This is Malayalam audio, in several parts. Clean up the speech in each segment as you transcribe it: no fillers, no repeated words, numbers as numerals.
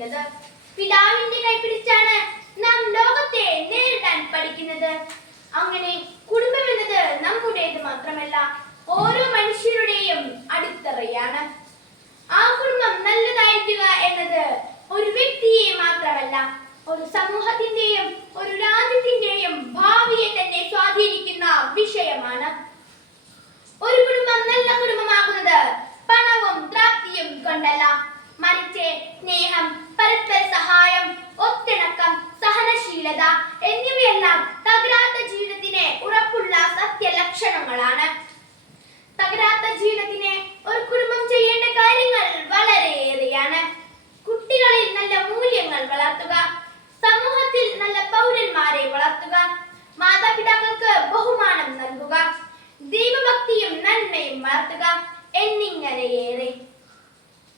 ചെയ്യുന്നത്. പിതാവിന്റെ കൈപിടിച്ചാണ് നാം ലോകത്തെ നേരിടാൻ പഠിക്കുന്നത്. അങ്ങനെ കുടുംബം എന്നത് നമ്മുടേത് മാത്രമല്ല, ഓരോ മനുഷ്യരുടെയും അടിത്തറയാണ്. ആ കുടുംബം നല്ലതായിരിക്കുക എന്നത് ഒരു വ്യക്തിയെ മാത്രമല്ല, ഒരു സമൂഹത്തിന്റെയും ഒരു രാജ്യത്തിന്റെയും ഭാവിയെ തന്നെ സ്വാധീനിക്കുന്ന വിഷയമാണ്. ഒരു കുടുംബം നല്ല കുടുംബമാകുന്നത് പണവും പ്രാപ്തിയും കൊണ്ടല്ല, മറിച്ച് സ്നേഹം, പരസ്പര സഹായം, ഒത്തിണക്കം, സഹനശീലത എന്നിവയെല്ലാം തകരാത്ത ജീവിതത്തിന് ഉറപ്പുള്ള സത്യലക്ഷണങ്ങളാണ്. തകരാത്ത ജീവിതത്തിന് ഒരു കുടുംബം ചെയ്യേണ്ട കാര്യങ്ങൾ വളരെയേറെയാണ്. കുട്ടികളിൽ നല്ല മൂല്യങ്ങൾ വളർത്തുക, സമൂഹത്തിൽ നല്ല പൗരന്മാരെ വളർത്തുക, മാതാപിതാക്കൾക്ക് ബഹുമാനം നൽകുക, ദൈവഭക്തിയും നന്മയും വളർത്തുക എന്നിങ്ങനെയേറെ.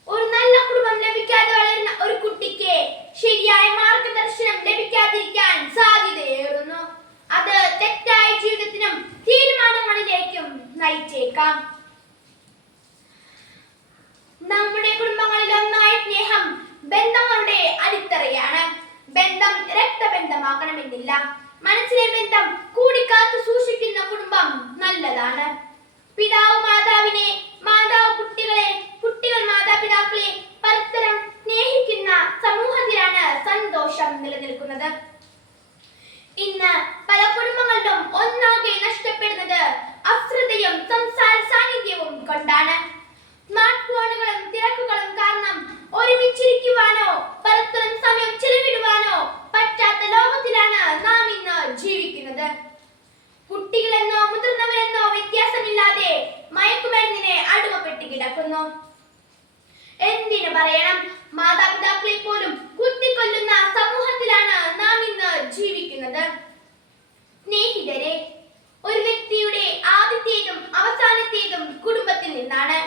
ഒരു നല്ല കുടുംബം ലഭിക്കാതെ വളരുന്ന ഒരു കുട്ടിക്ക് ശരിയായ മാർഗദർശനം ലഭിക്കാതിരിക്കാൻ സാധ്യതയേറുന്നു. അത് തെറ്റായ ജീവിതത്തിനും തീരുമാനങ്ങളിലേക്കും നയിച്ചേക്കാം. നമ്മുടെ കുടുംബങ്ങളിൽ ഒന്നായ സ്നേഹം ബന്ധങ്ങളുടെ അടിത്തറയാണ്. ബന്ധം രക്തബന്ധമാകണമെന്നില്ല. മനസ്സിലെ ബന്ധം കൂടിക്കാത്തു സൂക്ഷിക്കുന്ന കുടുംബം നല്ലതാണ്. പിതാവ് മാതാവിനെ, മാതാവ് കുട്ടികളെ, കുട്ടികൾ മാതാപിതാക്കളെ പരസ്പരം സ്നേഹിക്കുന്ന സമൂഹത്തിലാണ് സന്തോഷം നിലനിൽക്കുന്നത്. ഇന്ന് പല കുടുംബങ്ങളിലും ഒന്നാകെ നഷ്ടപ്പെടുന്നത് അശ്രദ്ധയും സംസാര സാന്നിധ്യവും കൊണ്ടാണ്. സ്മാർട്ട് ഫോണുകളും തിരക്കുകളും കാരണം ഒരുമിച്ചിരിക്കുവാനോ പരസ്പരം സമയം ചെലവിടുവാനോ പറ്റാത്ത ലോകത്തിലാണ് നാം ഇന്ന് ജീവിക്കുന്നത്. കുട്ടികളെന്നോ മുതിർന്നവരെന്നോ വ്യത്യാസമില്ലാതെ മയക്കുമരുന്നിനെ അടിമപ്പെട്ട് കിടക്കുന്നു. എന്തിനു പറയണം, മാതാപിതാക്കളെ പോലും കുത്തിക്കൊല്ലുന്ന സമൂഹത്തിലാണ് നാം ഇന്ന് ജീവിക്കുന്നത്. സ്നേഹിതരെ, ഒരു വ്യക്തിയുടെ ആദ്യത്തേതും അവസാനത്തേതും കുടുംബത്തിൽ നിന്നാണ്.